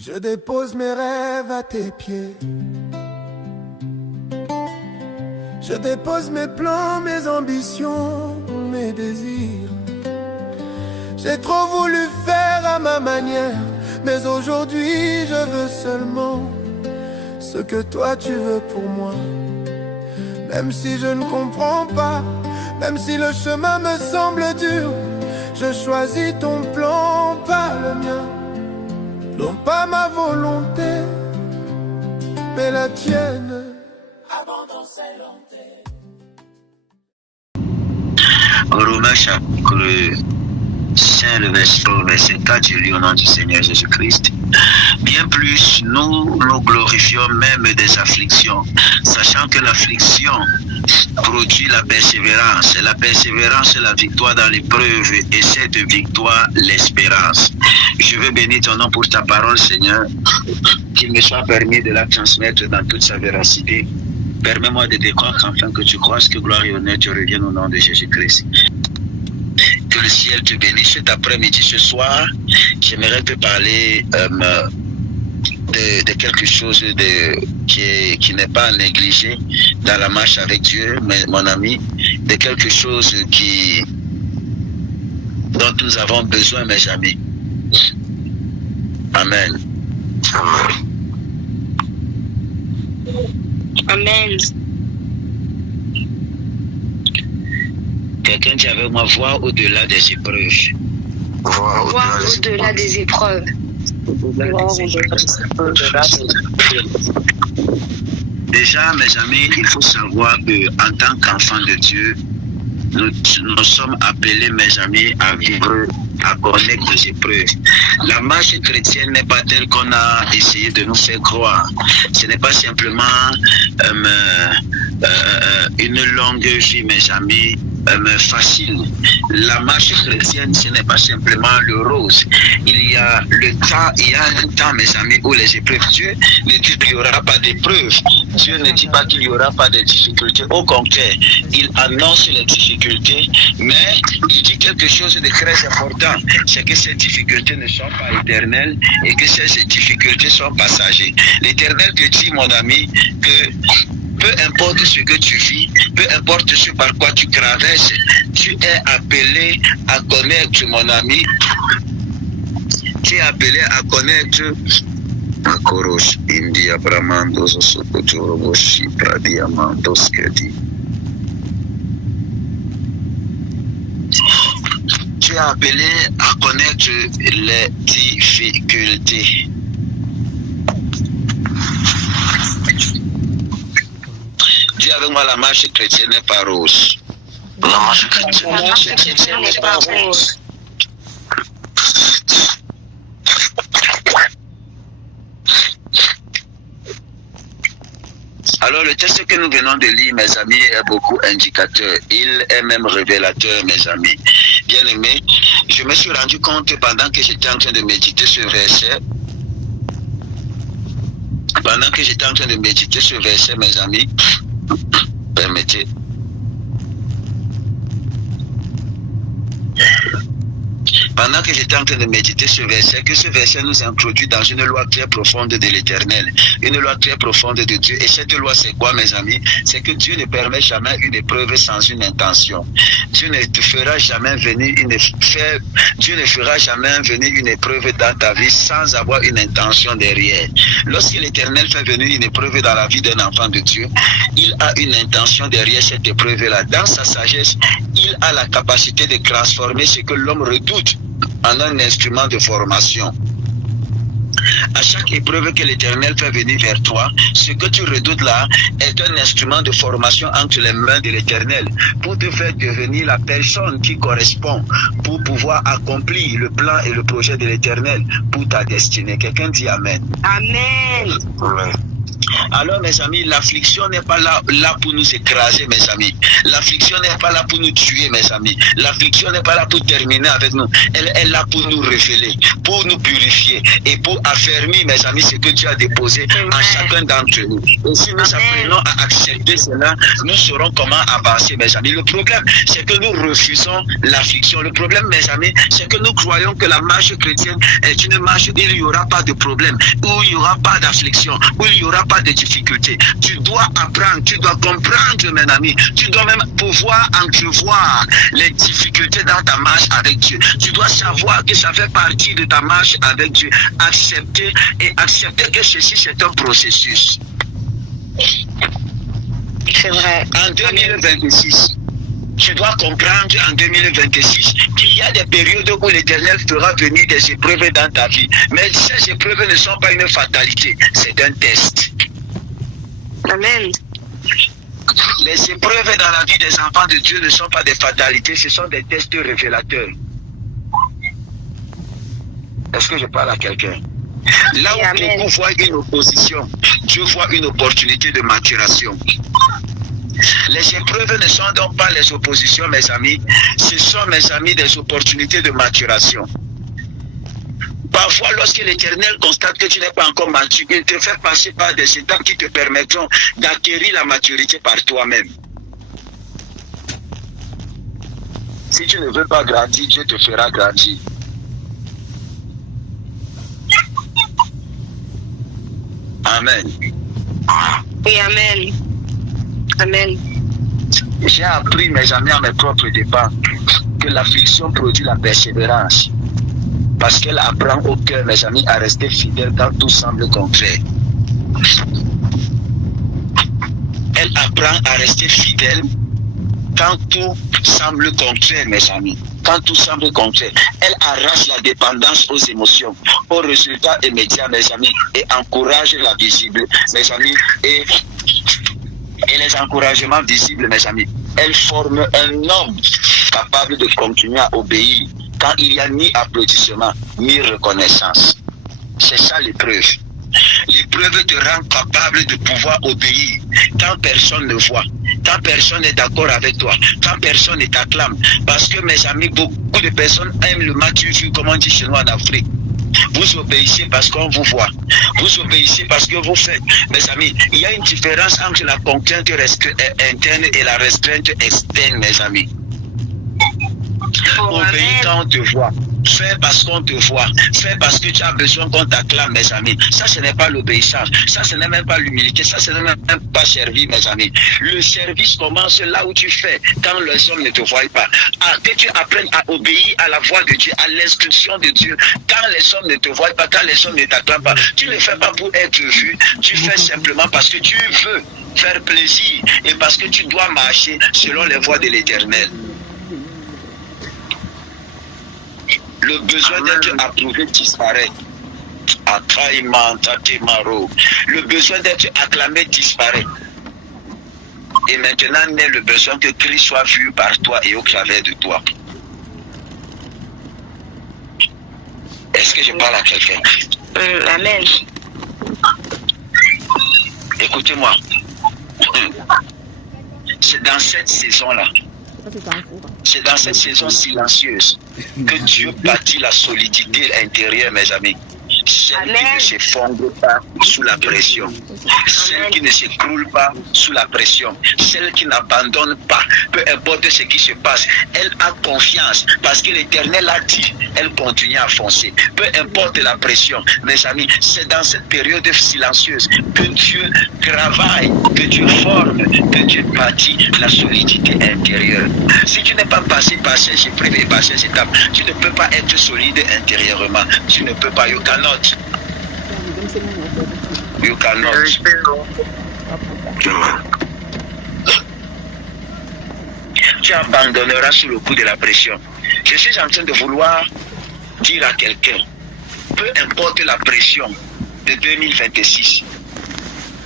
Je dépose mes rêves à tes pieds. Je dépose mes plans, mes ambitions, mes désirs. J'ai trop voulu faire à ma manière, mais aujourd'hui je veux seulement ce que toi tu veux pour moi. Même si je ne comprends pas, même si le chemin me semble dur, je choisis ton plan, pas le mien. Non pas ma volonté, mais la tienne. Abandon c'est l'onté. Romains chapitre 5, le verset 4, je lis au nom du Seigneur Jésus-Christ. Bien plus, nous glorifions même des afflictions, sachant que l'affliction produit la persévérance. La persévérance, la victoire dans l'épreuve, et cette victoire, l'espérance. Je veux bénir ton nom pour ta parole, Seigneur, qu'il me soit permis de la transmettre dans toute sa véracité. Permets-moi de décroître afin que tu croises que gloire et honneur te reviennent au nom de Jésus-Christ. Que le ciel te bénisse cet après-midi. Ce soir, j'aimerais te parler de quelque chose qui n'est pas négligé dans la marche avec Dieu, mais mon ami, de quelque chose dont nous avons besoin, mes amis. Amen. Amen. Quelqu'un dit avec moi, voir au-delà des épreuves. Voir au-delà des épreuves. Déjà, mes amis, il faut savoir qu'en tant qu'enfants de Dieu, nous sommes appelés, mes amis, à vivre, à connaître des épreuves. La marche chrétienne n'est pas telle qu'on a essayé de nous faire croire. Ce n'est pas simplement une longue vie, mes amis, facile. La marche chrétienne, ce n'est pas simplement le rose. Il y a un temps, mes amis, où les épreuves, Dieu ne dit qu'il n'y aura pas d'épreuves. Dieu ne dit pas qu'il n'y aura pas de difficultés. Au contraire, il annonce les difficultés, mais il dit quelque chose de très important, c'est que ces difficultés ne sont pas éternelles et que ces difficultés sont passagères. L'Éternel te dit, mon ami, que peu importe ce que tu vis, peu importe ce par quoi tu traverses, tu es appelé à connaître, mon ami. Tu es appelé à connaître. Tu es appelé à connaître les difficultés. Dis avec moi, la marche chrétienne n'est pas rose. La marche chrétienne n'est pas rose. Alors le texte que nous venons de lire, mes amis, est beaucoup indicateur. Il est même révélateur, mes amis. Bien-aimés, je me suis rendu compte pendant que j'étais en train de méditer ce verset. Pendant que j'étais en train de méditer ce verset, mes amis, permettez. Pendant que j'étais en train de méditer ce verset, que ce verset nous introduit dans une loi très profonde de l'Éternel, une loi très profonde de Dieu. Et cette loi, c'est quoi, mes amis? C'est que Dieu ne permet jamais une épreuve sans une intention. Dieu ne te fera jamais venir Dieu ne fera jamais venir une épreuve dans ta vie sans avoir une intention derrière. Lorsque l'Éternel fait venir une épreuve dans la vie d'un enfant de Dieu, il a une intention derrière cette épreuve-là. Dans sa sagesse, il a la capacité de transformer ce que l'homme redoute en un instrument de formation. À chaque épreuve que l'Éternel fait venir vers toi, ce que tu redoutes là est un instrument de formation entre les mains de l'Éternel pour te faire devenir la personne qui correspond pour pouvoir accomplir le plan et le projet de l'Éternel pour ta destinée. Quelqu'un dit Amen. Amen. Alors mes amis, l'affliction n'est pas là pour nous écraser, mes amis. L'affliction n'est pas là pour nous tuer, mes amis. L'affliction n'est pas là pour terminer avec nous. Elle est là pour nous révéler, pour nous purifier et pour affermir, mes amis, ce que Dieu a déposé en chacun d'entre nous. Et si nous apprenons à accepter cela, nous saurons comment avancer, mes amis. Le problème, c'est que nous refusons l'affliction. Le problème, mes amis, c'est que nous croyons que la marche chrétienne est une marche où il n'y aura pas de problème, où il n'y aura pas d'affliction, où il n'y aura pas de difficultés. Tu dois apprendre, tu dois comprendre, mes amis. Tu dois même pouvoir entrevoir les difficultés dans ta marche avec Dieu. Tu dois savoir que ça fait partie de ta marche avec Dieu. Accepter que ceci, c'est un processus. C'est vrai. En 2026, tu dois comprendre en 2026 qu'il y a des périodes où l'Éternel fera venir des épreuves dans ta vie. Mais ces épreuves ne sont pas une fatalité, c'est un test. Amen. Les épreuves dans la vie des enfants de Dieu ne sont pas des fatalités, ce sont des tests révélateurs. Est-ce que je parle à quelqu'un? Là où beaucoup voient une opposition, Dieu voit une opportunité de maturation. Les épreuves ne sont donc pas les oppositions, mes amis. Ce sont, mes amis, des opportunités de maturation. Parfois, lorsque l'Éternel constate que tu n'es pas encore mature, il te fait passer par des étapes qui te permettront d'acquérir la maturité par toi-même. Si tu ne veux pas grandir, Dieu te fera grandir. Amen. Oui, amen. Amen. J'ai appris, mes amis, à mes propres dépens, que l'affliction produit la persévérance. Parce qu'elle apprend au cœur, mes amis, à rester fidèle quand tout semble contraire. Elle apprend à rester fidèle quand tout semble contraire, mes amis. Quand tout semble contraire, elle arrache la dépendance aux émotions, aux résultats immédiats, mes amis, et encourage la visible, mes amis, et les encouragements visibles, mes amis. Elle forme un homme capable de continuer à obéir quand il n'y a ni applaudissement, ni reconnaissance. C'est ça l'épreuve. L'épreuve te rend capable de pouvoir obéir quand personne ne voit, quand personne n'est d'accord avec toi, quand personne ne t'acclame. Parce que, mes amis, beaucoup de personnes aiment le match vu, comme on dit chez nous en Afrique. Vous obéissez parce qu'on vous voit. Vous obéissez parce que vous faites. Mes amis, il y a une différence entre la contrainte interne et la restreinte externe, mes amis. Obéis quand on te voit. Fais parce qu'on te voit. Fais parce que tu as besoin qu'on t'acclame, mes amis. Ça, ce n'est pas l'obéissance. Ça, ce n'est même pas l'humilité. Ça, ce n'est même pas servir, mes amis. Le service commence là où tu fais, quand les hommes ne te voient pas. Que tu apprennes à obéir à la voix de Dieu, à l'instruction de Dieu. Quand les hommes ne te voient pas, quand les hommes ne t'acclament pas, tu ne le fais pas pour être vu. Tu fais simplement parce que tu veux faire plaisir et parce que tu dois marcher selon les voies de l'Éternel. Le besoin d'être approuvé disparaît. Le besoin d'être acclamé disparaît. Et maintenant naît le besoin que Christ soit vu par toi et au travers de toi. Est-ce que je parle à quelqu'un? Amen. Écoutez-moi. C'est dans cette saison-là. C'est dans cette saison silencieuse que Dieu bâtit la solidité intérieure, mes amis. Celle qui ne s'effondre pas sous la pression. Celle qui ne s'écroule pas sous la pression. Celle qui n'abandonne pas. Peu importe ce qui se passe. Elle a confiance parce que l'Éternel a dit. Elle continue à foncer. Peu importe la pression. Mes amis, c'est dans cette période silencieuse que Dieu travaille, que Dieu forme, que Dieu bâtit la solidité intérieure. Si tu n'es pas passé par ces épreuves et par ces étapes, tu ne peux pas être solide intérieurement. Tu ne peux pas. You cannot. You cannot. Tu abandonneras sous le coup de la pression. Je suis en train de vouloir dire à quelqu'un, peu importe la pression de 2026,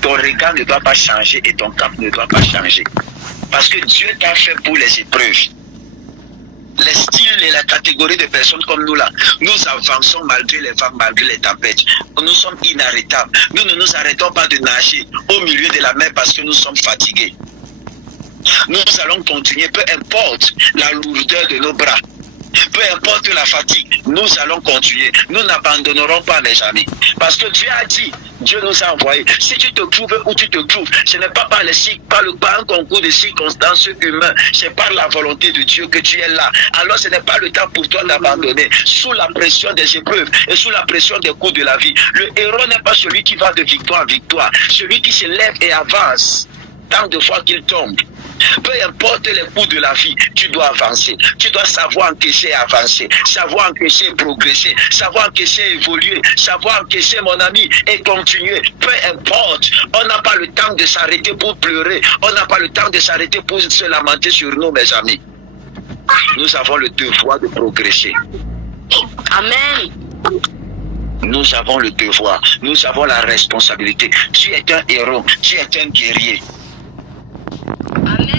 ton regard ne doit pas changer et ton cap ne doit pas changer. Parce que Dieu t'a fait pour les épreuves. les styles et la catégorie de personnes comme nous là, nous avançons malgré les vagues, malgré les tempêtes. Nous sommes inarrêtables. Nous ne nous arrêtons pas de nager au milieu de la mer parce que nous sommes fatigués. Nous allons continuer, peu importe la lourdeur de nos bras, peu importe la fatigue, nous allons continuer. Nous n'abandonnerons pas, mes amis. Parce que Dieu a dit, Dieu nous a envoyés. Si tu te trouves où tu te trouves, ce n'est pas par un concours de circonstances humaines, c'est par la volonté de Dieu que tu es là. Alors ce n'est pas le temps pour toi d'abandonner. Sous la pression des épreuves et sous la pression des coups de la vie, le héros n'est pas celui qui va de victoire en victoire, celui qui se lève et avance tant de fois qu'il tombe. Peu importe les coups de la vie, tu dois avancer. Tu dois savoir encaisser et avancer. Savoir encaisser et progresser. Savoir encaisser et évoluer. Savoir encaisser, mon ami, et continuer. Peu importe. On n'a pas le temps de s'arrêter pour pleurer. On n'a pas le temps de s'arrêter pour se lamenter sur nous, mes amis. Nous avons le devoir de progresser. Amen. Nous avons le devoir. Nous avons la responsabilité. Tu es un héros. Tu es un guerrier. Amen.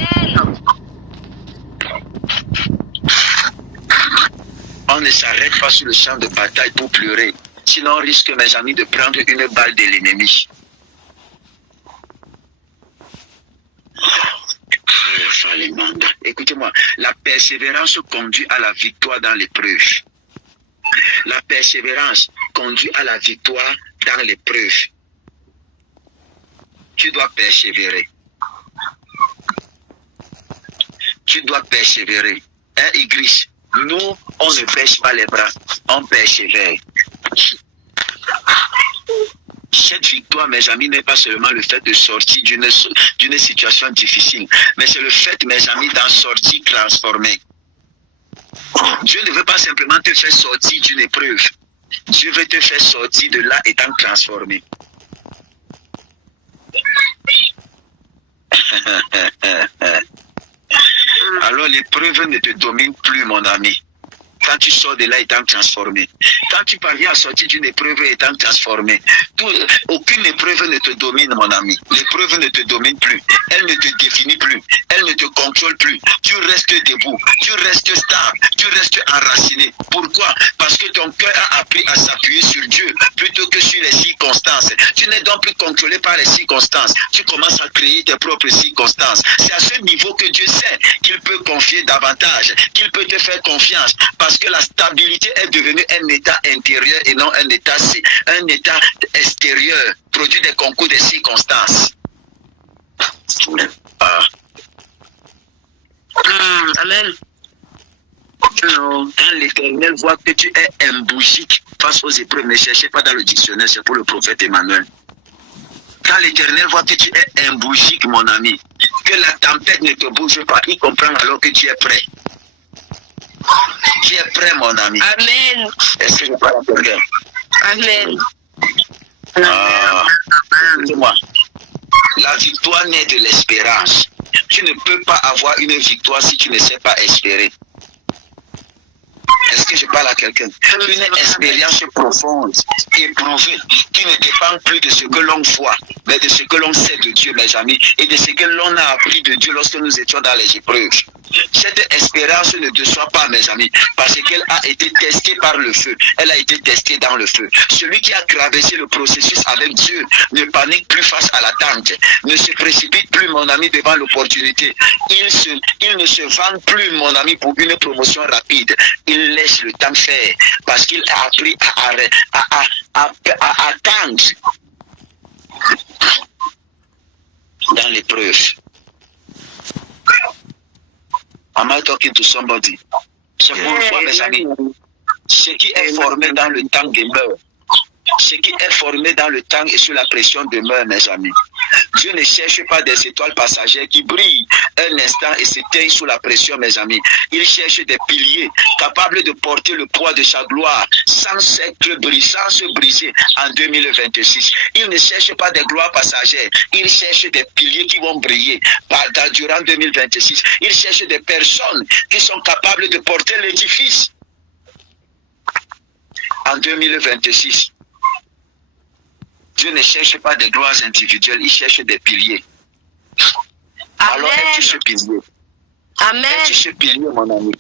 On ne s'arrête pas sur le champ de bataille pour pleurer. Sinon, on risque, mes amis, de prendre une balle de l'ennemi. Écoutez-moi, la persévérance conduit à la victoire dans l'épreuve. La persévérance conduit à la victoire dans l'épreuve. Tu dois persévérer. Tu dois persévérer. Hein, Église? Nous, on ne baisse pas les bras, on persévère. Cette victoire, mes amis, n'est pas seulement le fait de sortir d'une situation difficile, mais c'est le fait, mes amis, d'en sortir transformé. Dieu ne veut pas simplement te faire sortir d'une épreuve. Dieu veut te faire sortir de là étant transformé. Alors l'épreuve ne te domine plus, mon ami. Quand tu sors de là étant transformé, quand tu parviens à sortir d'une épreuve étant transformé, aucune épreuve ne te domine, mon ami. L'épreuve ne te domine plus, elle ne te définit plus, elle ne te contrôle plus. Tu restes debout, tu restes stable, tu restes enraciné. Pourquoi? Parce que ton cœur a appris à s'appuyer sur Dieu plutôt que sur les circonstances. Tu n'es donc plus contrôlé par les circonstances. Tu commences à créer tes propres circonstances. C'est à ce niveau que Dieu sait qu'il peut confier davantage, qu'il peut te faire confiance. Parce que la stabilité est devenue un état intérieur et non un état extérieur, produit des concours de circonstances. Amen. Quand l'Éternel voit que tu es embougique face aux épreuves, ne cherchez pas dans le dictionnaire, c'est pour le prophète Emmanuel. Quand l'Éternel voit que tu es embougique, mon ami, que la tempête ne te bouge pas, il comprend alors que tu es prêt. Tu es prêt, mon ami. Amen. Est-ce que je parle à quelqu'un? Amen. Écoutez-moi. La victoire naît de l'espérance. Tu ne peux pas avoir une victoire si tu ne sais pas espérer. Est-ce que je parle à quelqu'un? Une expérience profonde, éprouvée, qui ne dépend plus de ce que l'on voit, mais de ce que l'on sait de Dieu, mes amis, et de ce que l'on a appris de Dieu lorsque nous étions dans les épreuves. Cette espérance ne déçoit pas, mes amis, parce qu'elle a été testée par le feu. Elle a été testée dans le feu. Celui qui a traversé le processus avec Dieu ne panique plus face à l'attente, ne se précipite plus, mon ami, devant l'opportunité. Il ne se vante plus, mon ami, pour une promotion rapide. Il laisse le temps faire, parce qu'il a appris à attendre dans l'épreuve. Am I talking to somebody? C'est pourquoi, mes amis, ce qui est formé dans le temps demeure. Ce qui est formé dans le temps et sous la pression demeure, mes amis. Dieu ne cherche pas des étoiles passagères qui brillent un instant et s'éteignent sous la pression, mes amis. Il cherche des piliers capables de porter le poids de sa gloire sans se briser en 2026. Il ne cherche pas des gloires passagères. Il cherche des piliers qui vont briller durant 2026. Il cherche des personnes qui sont capables de porter l'édifice en 2026. Dieu ne cherche pas des gloires individuelles, il cherche des piliers. Amen. Alors es-tu ce pilier? Amen. Es-tu ce pilier, mon ami?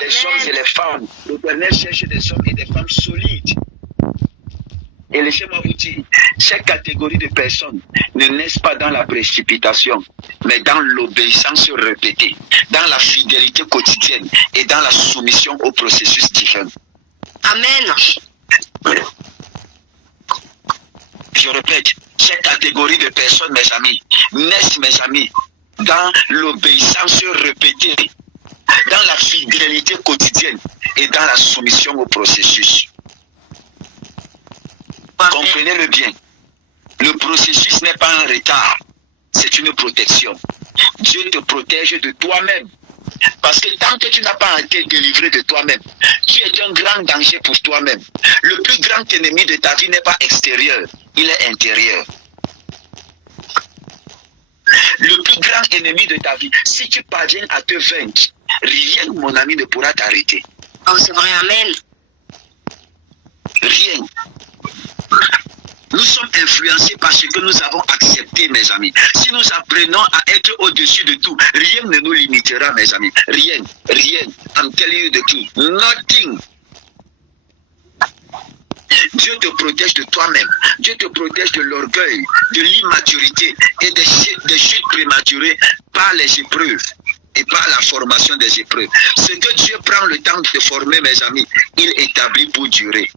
Les hommes et les femmes, l'Éternel cherche des hommes et des femmes solides. Et laissez-moi vous dire, cette catégorie de personnes ne naissent pas dans la précipitation, mais dans l'obéissance répétée, dans la fidélité quotidienne et dans la soumission au processus divin. Amen. Je répète, cette catégorie de personnes, mes amis, naissent, mes amis, dans l'obéissance répétée, dans la fidélité quotidienne et dans la soumission au processus. Comprenez-le bien. Le processus n'est pas un retard, c'est une protection. Dieu te protège de toi-même. Parce que tant que tu n'as pas été délivré de toi-même, tu es un grand danger pour toi-même. Le plus grand ennemi de ta vie n'est pas extérieur, il est intérieur. Le plus grand ennemi de ta vie, si tu parviens à te vaincre, rien, mon ami, ne pourra t'arrêter. Oh, c'est vrai, amen. Rien. Nous sommes influencés par ce que nous avons accepté, mes amis. Si nous apprenons à être au-dessus de tout, rien ne nous limitera, mes amis. Rien, rien. I'm telling you the truth. Nothing. Dieu te protège de toi-même. Dieu te protège de l'orgueil, de l'immaturité et des chutes prématurées par les épreuves et par la formation des épreuves. Ce que Dieu prend le temps de former, mes amis, il établit pour durer.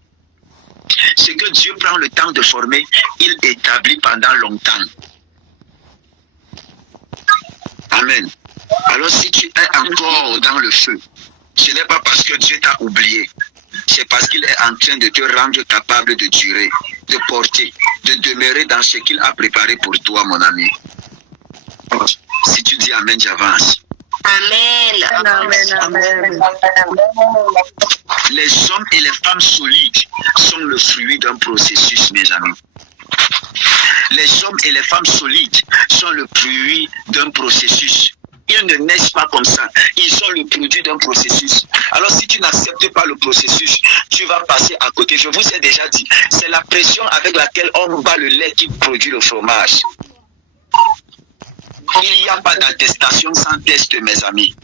Ce que Dieu prend le temps de former, il établit pendant longtemps. Amen. Alors si tu es encore dans le feu, ce n'est pas parce que Dieu t'a oublié. C'est parce qu'il est en train de te rendre capable de durer, de porter, de demeurer dans ce qu'il a préparé pour toi, mon ami. Si tu dis Amen, j'avance. Amen. Amen. Amen. Les hommes et les femmes solides sont le fruit d'un processus, mes amis. Les hommes et les femmes solides sont le fruit d'un processus. Ils ne naissent pas comme ça. Ils sont le produit d'un processus. Alors si tu n'acceptes pas le processus, tu vas passer à côté. Je vous ai déjà dit, c'est la pression avec laquelle on bat le lait qui produit le fromage. Il n'y a pas d'attestation sans test, mes amis.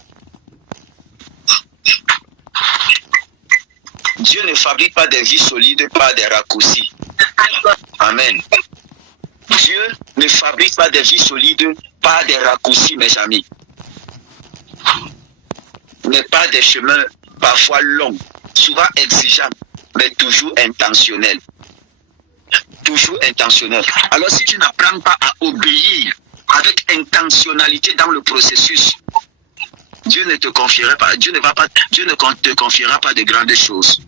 Dieu ne fabrique pas des vies solides par des raccourcis. Amen. Dieu ne fabrique pas des vies solides par des raccourcis, mes amis. Mais pas des chemins parfois longs, souvent exigeants, mais toujours intentionnels. Toujours intentionnels. Alors si tu n'apprends pas à obéir avec intentionnalité dans le processus, Dieu ne te confiera pas, Dieu ne te confiera pas de grandes choses.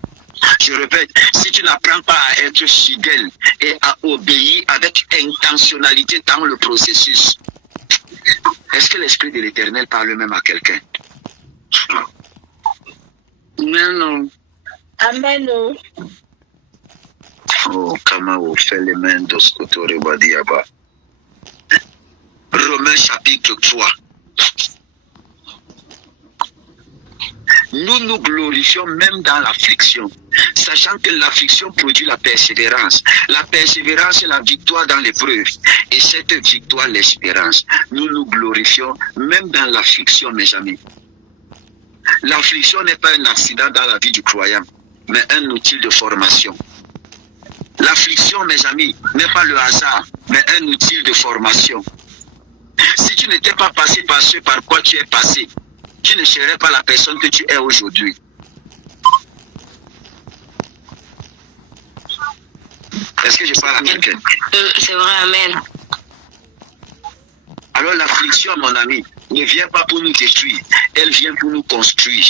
Je répète, si tu n'apprends pas à être fidèle et à obéir avec intentionnalité dans le processus, est-ce que l'Esprit de l'Éternel parle même à quelqu'un? Non. Amen. Oh, Kamao, fais les mains d'Oscotore Badiaba. Romains chapitre 3. Nous nous glorifions même dans l'affliction, sachant que l'affliction produit la persévérance. La persévérance est la victoire dans l'épreuve, et cette victoire, l'espérance. Nous nous glorifions même dans l'affliction, mes amis. L'affliction n'est pas un accident dans la vie du croyant, mais un outil de formation. L'affliction, mes amis, n'est pas le hasard, mais un outil de formation. Si tu n'étais pas passé par ce par quoi tu es passé, tu ne serais pas la personne que tu es aujourd'hui. Est-ce que je parle à quelqu'un? C'est vrai, amen. Alors l'affliction, mon ami, ne vient pas pour nous détruire, elle vient pour nous construire.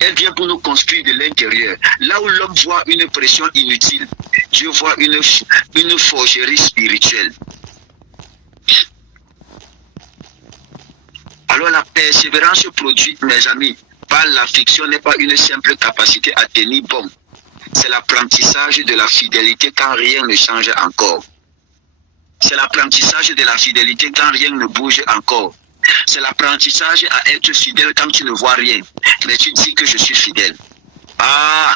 Elle vient pour nous construire de l'intérieur. Là où l'homme voit une pression inutile, Dieu voit une forgerie spirituelle. Alors la persévérance produite, mes amis, par l'affliction n'est pas une simple capacité à tenir bon. C'est l'apprentissage de la fidélité quand rien ne change encore. C'est l'apprentissage de la fidélité quand rien ne bouge encore. C'est l'apprentissage à être fidèle quand tu ne vois rien. Mais tu dis que je suis fidèle. Ah,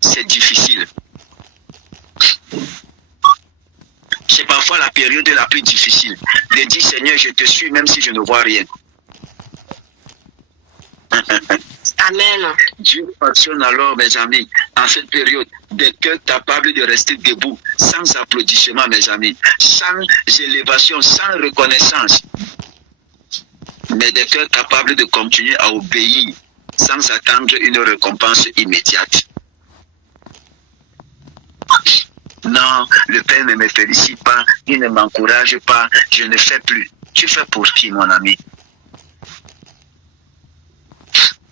c'est difficile. C'est parfois la période la plus difficile. De dire Seigneur, je te suis même si je ne vois rien. Amen. Dieu passionne alors, mes amis, en cette période, des cœurs capables de rester debout, sans applaudissements, mes amis, sans élévation, sans reconnaissance, mais des cœurs capables de continuer à obéir, sans attendre une récompense immédiate. Non, le Père ne me félicite pas, il ne m'encourage pas, je ne fais plus. Tu fais pour qui, mon ami?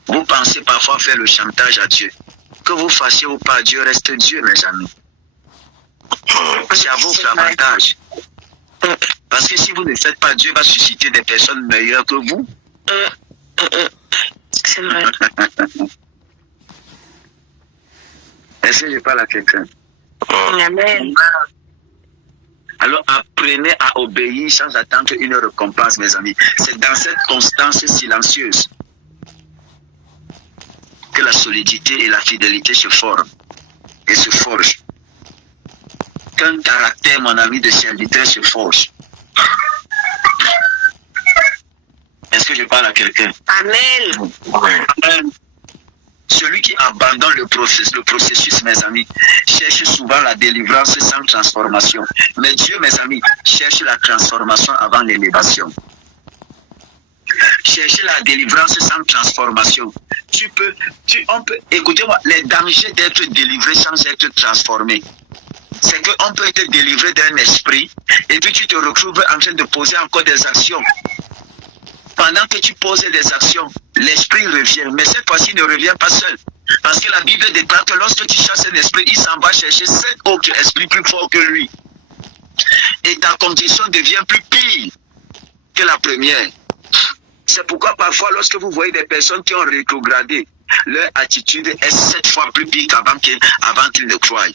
Vous pensez parfois faire le chantage à Dieu. Que vous fassiez ou pas, Dieu reste Dieu, mes amis. C'est à vous l'avantage. Parce que si vous ne faites pas, Dieu va susciter des personnes meilleures que vous. C'est vrai. Est-ce que je parle à quelqu'un? Amen. Alors apprenez à obéir sans attendre une récompense, mes amis. C'est dans cette constance silencieuse que la solidité et la fidélité se forment et se forgent. Qu'un caractère, mon ami, de serviteur se forge. Est-ce que je parle à quelqu'un? Amen. Amen. Celui qui abandonne le processus, mes amis, cherche souvent la délivrance sans transformation. Mais Dieu, mes amis, cherche la transformation avant l'élévation. Chercher la délivrance sans transformation. Écoutez-moi, les dangers d'être délivré sans être transformé. C'est qu'on peut être délivré d'un esprit et puis tu te retrouves en train de poser encore des actions. Pendant que tu poses des actions, l'esprit revient. Mais cette fois-ci, il ne revient pas seul. Parce que la Bible déclare que lorsque tu chasses un esprit, il s'en va chercher 7 autres esprits plus forts que lui. Et ta condition devient plus pire que la première. C'est pourquoi parfois, lorsque vous voyez des personnes qui ont rétrogradé, leur attitude est 7 fois plus pire qu'avant qu'ils ne croient.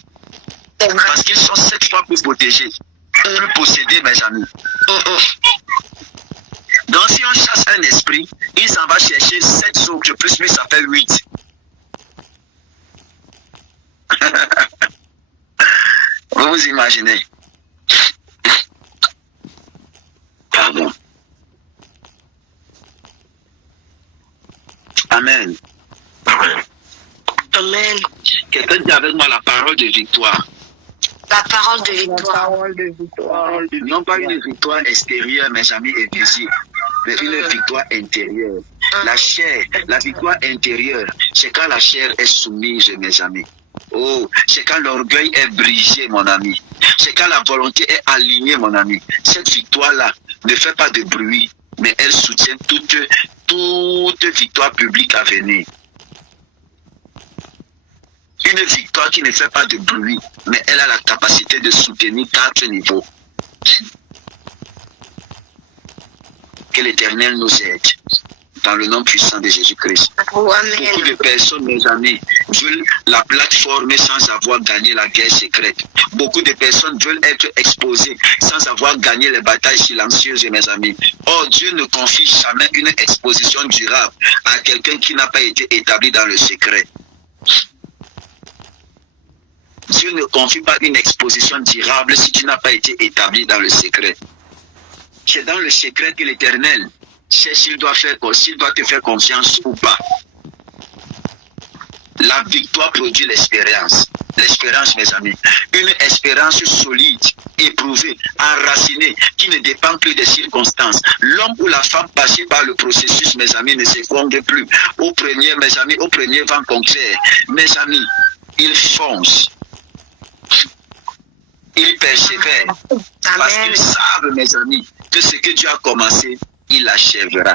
Parce qu'ils sont 7 fois plus protégés, plus possédés, mes amis. Donc si on chasse un esprit, il s'en va chercher 7 autres, plus lui, ça fait 8. Vous vous imaginez? Pardon. Amen. Amen. Quelqu'un dit avec moi la parole de victoire. La parole de victoire. Non pas une victoire extérieure, mes amis, et visible, mais une victoire intérieure. La chair, la victoire intérieure, c'est quand la chair est soumise, mes amis. Oh, c'est quand l'orgueil est brisé, mon ami. C'est quand la volonté est alignée, mon ami. Cette victoire-là ne fait pas de bruit, mais elle soutient toute victoire publique à venir. Une victoire qui ne fait pas de bruit, mais elle a la capacité de soutenir 4 niveaux. Que l'Éternel nous aide. Dans le nom puissant de Jésus-Christ. Oh, amen. Beaucoup de personnes, mes amis, veulent la plateforme sans avoir gagné la guerre secrète. Beaucoup de personnes veulent être exposées sans avoir gagné les batailles silencieuses, mes amis. Or, Dieu ne confie jamais une exposition durable à quelqu'un qui n'a pas été établi dans le secret. Dieu ne confie pas une exposition durable si tu n'as pas été établi dans le secret. C'est dans le secret que l'Éternel sait s'il doit te faire confiance ou pas. La victoire produit l'espérance. L'espérance, mes amis. Une espérance solide, éprouvée, enracinée, qui ne dépend plus des circonstances. L'homme ou la femme passé par le processus, mes amis, ne s'effondre plus. Au premier, mes amis, au premier vent contraire. Mes amis, ils foncent. Ils persévèrent. Parce qu'ils savent, mes amis, que ce que Dieu a commencé, il l'achèvera.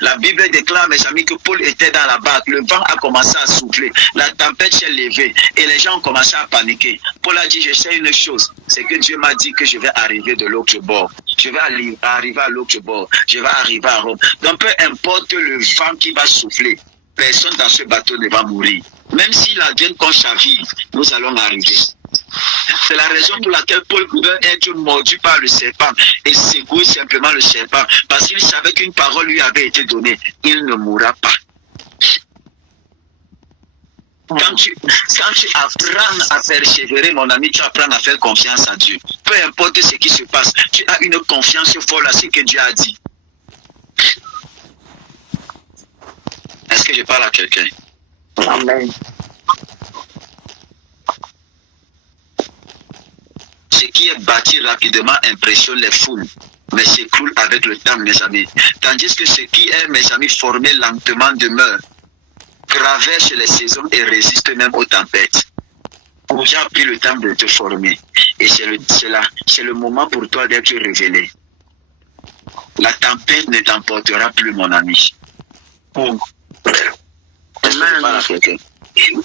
La Bible déclare, mes amis, que Paul était dans la barque. Le vent a commencé à souffler. La tempête s'est levée. Et les gens ont commencé à paniquer. Paul a dit, je sais une chose. C'est que Dieu m'a dit que je vais arriver de l'autre bord. Je vais arriver à l'autre bord. Je vais arriver à Rome. Donc, peu importe le vent qui va souffler, personne dans ce bateau ne va mourir. Même s'il advienne qu'on chavire, nous allons arriver. C'est la raison pour laquelle Paul pouvait être mordu par le serpent et secouer simplement le serpent. Parce qu'il savait qu'une parole lui avait été donnée. Il ne mourra pas. Quand tu apprends à persévérer, mon ami, tu apprends à faire confiance à Dieu. Peu importe ce qui se passe, tu as une confiance folle à ce que Dieu a dit. Est-ce que je parle à quelqu'un? Amen. Ce qui est bâti rapidement impressionne les foules, mais s'écroule avec le temps, mes amis. Tandis que ce qui est, mes amis, formé lentement demeure, traverse les saisons et résiste même aux tempêtes. Tu as pris le temps de te former et c'est le moment pour toi d'être révélé. La tempête ne t'emportera plus, mon ami. Amen.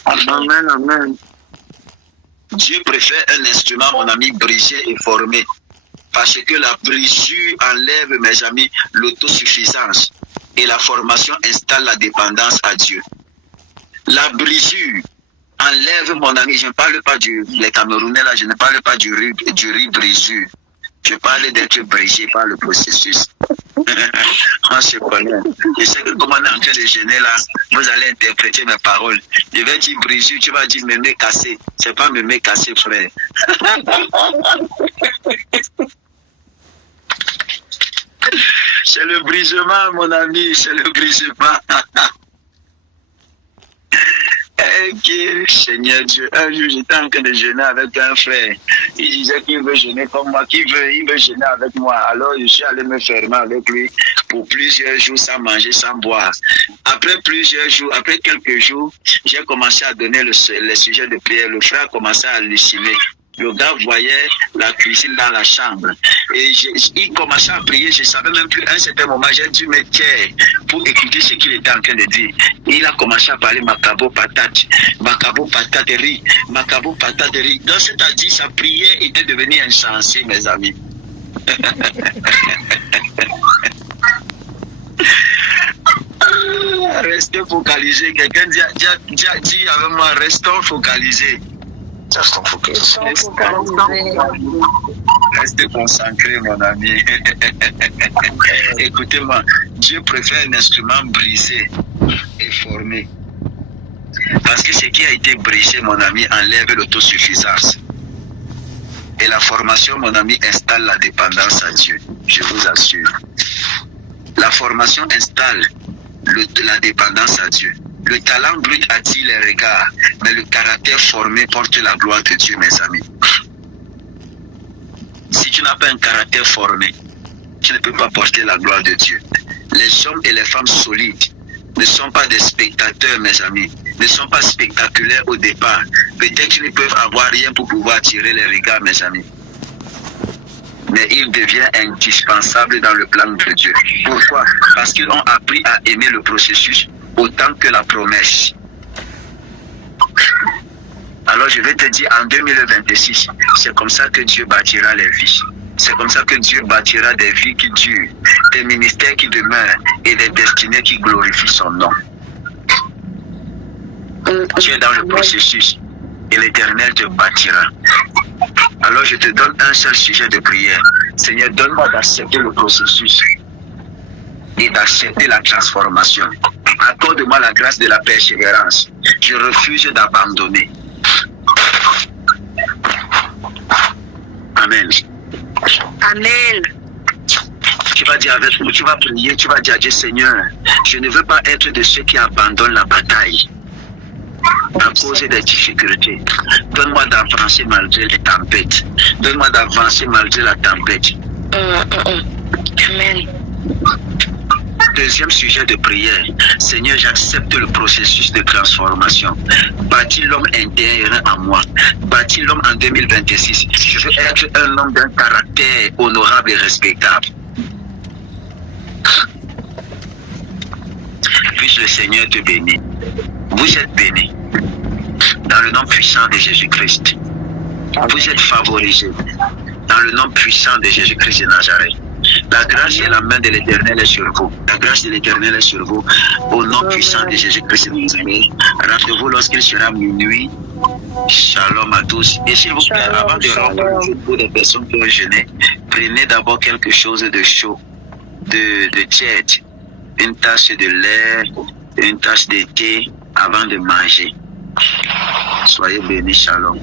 Amen, amen. Dieu préfère un instrument, mon ami, brisé et formé. Parce que la brisure enlève, mes amis, l'autosuffisance. Et la formation installe la dépendance à Dieu. La brisure enlève, mon ami, je ne parle pas les Camerounais là, je ne parle pas du riz brisure. Je parle d'être brisé par le processus. On se connaît. Je sais que comme on est en train de gêner là, vous allez interpréter mes paroles. Je vais dire brisure, tu vas dire mémé cassé. C'est pas mémé cassé, frère. C'est le brisement, mon ami, c'est le brisement. Ok, Seigneur Dieu, un jour j'étais en train de jeûner avec un frère. Il disait qu'il veut jeûner comme moi, il veut jeûner avec moi. Alors je suis allé me fermer avec lui pour plusieurs jours sans manger, sans boire. Après plusieurs jours, après quelques jours, j'ai commencé à donner les sujets de prière. Le frère a commencé à halluciner. Le gars voyait la cuisine dans la chambre. Et il commençait à prier. Je ne savais même plus. À un certain moment, j'ai dû me taire pour écouter ce qu'il était en train de dire. Il a commencé à parler macabo patate riz, macabo patate riz. Donc, c'est-à-dire, sa prière était devenue insensée, mes amis. Restez focalisés. Quelqu'un dit avec moi, restons focalisés. Restez concentrés, mon ami. Écoutez-moi, Dieu préfère un instrument brisé et formé. Parce que ce qui a été brisé, mon ami, enlève l'autosuffisance. Et la formation, mon ami, installe la dépendance à Dieu. Je vous assure. La formation installe la dépendance à Dieu. Le talent brut attire les regards, mais le caractère formé porte la gloire de Dieu, mes amis. Si tu n'as pas un caractère formé, tu ne peux pas porter la gloire de Dieu. Les hommes et les femmes solides ne sont pas des spectateurs, mes amis, ne sont pas spectaculaires au départ. Peut-être qu'ils ne peuvent avoir rien pour pouvoir attirer les regards, mes amis. Mais ils deviennent indispensables dans le plan de Dieu. Pourquoi? Parce qu'ils ont appris à aimer le processus autant que la promesse. Alors je vais te dire, en 2026, c'est comme ça que Dieu bâtira les vies. C'est comme ça que Dieu bâtira des vies qui durent, des ministères qui demeurent et des destinées qui glorifient son nom. Tu es dans le processus et l'Éternel te bâtira. Alors je te donne un seul sujet de prière. Seigneur, donne-moi d'accepter le processus et d'accepter la transformation. Accorde-moi la grâce de la persévérance. Je refuse d'abandonner. Amen. Amen. Tu vas dire avec nous, tu vas prier, tu vas dire à Dieu, Seigneur, je ne veux pas être de ceux qui abandonnent la bataille à cause des difficultés. Donne-moi d'avancer malgré les tempêtes. Donne-moi d'avancer malgré la tempête. Amen. Deuxième sujet de prière. Seigneur, j'accepte le processus de transformation. Bâtis l'homme intérieur en moi. Bâtis l'homme en 2026. Je veux être un homme d'un caractère honorable et respectable. Puisse le Seigneur te bénir. Vous êtes bénis. Dans le nom puissant de Jésus-Christ. Vous êtes favorisés. Dans le nom puissant de Jésus-Christ de Nazareth. La grâce et la main de l'Éternel est sur vous. La grâce de l'Éternel est sur vous. Au nom puissant de Jésus-Christ de Nazareth. Rendez-vous lorsqu'il sera minuit. Shalom à tous. Et s'il vous plaît, avant de rendre le jour pour les personnes qui ont jeûné, prenez d'abord quelque chose de chaud, de tiède, une tasse de lait, une tasse de thé avant de manger. Soyez bénis, shalom.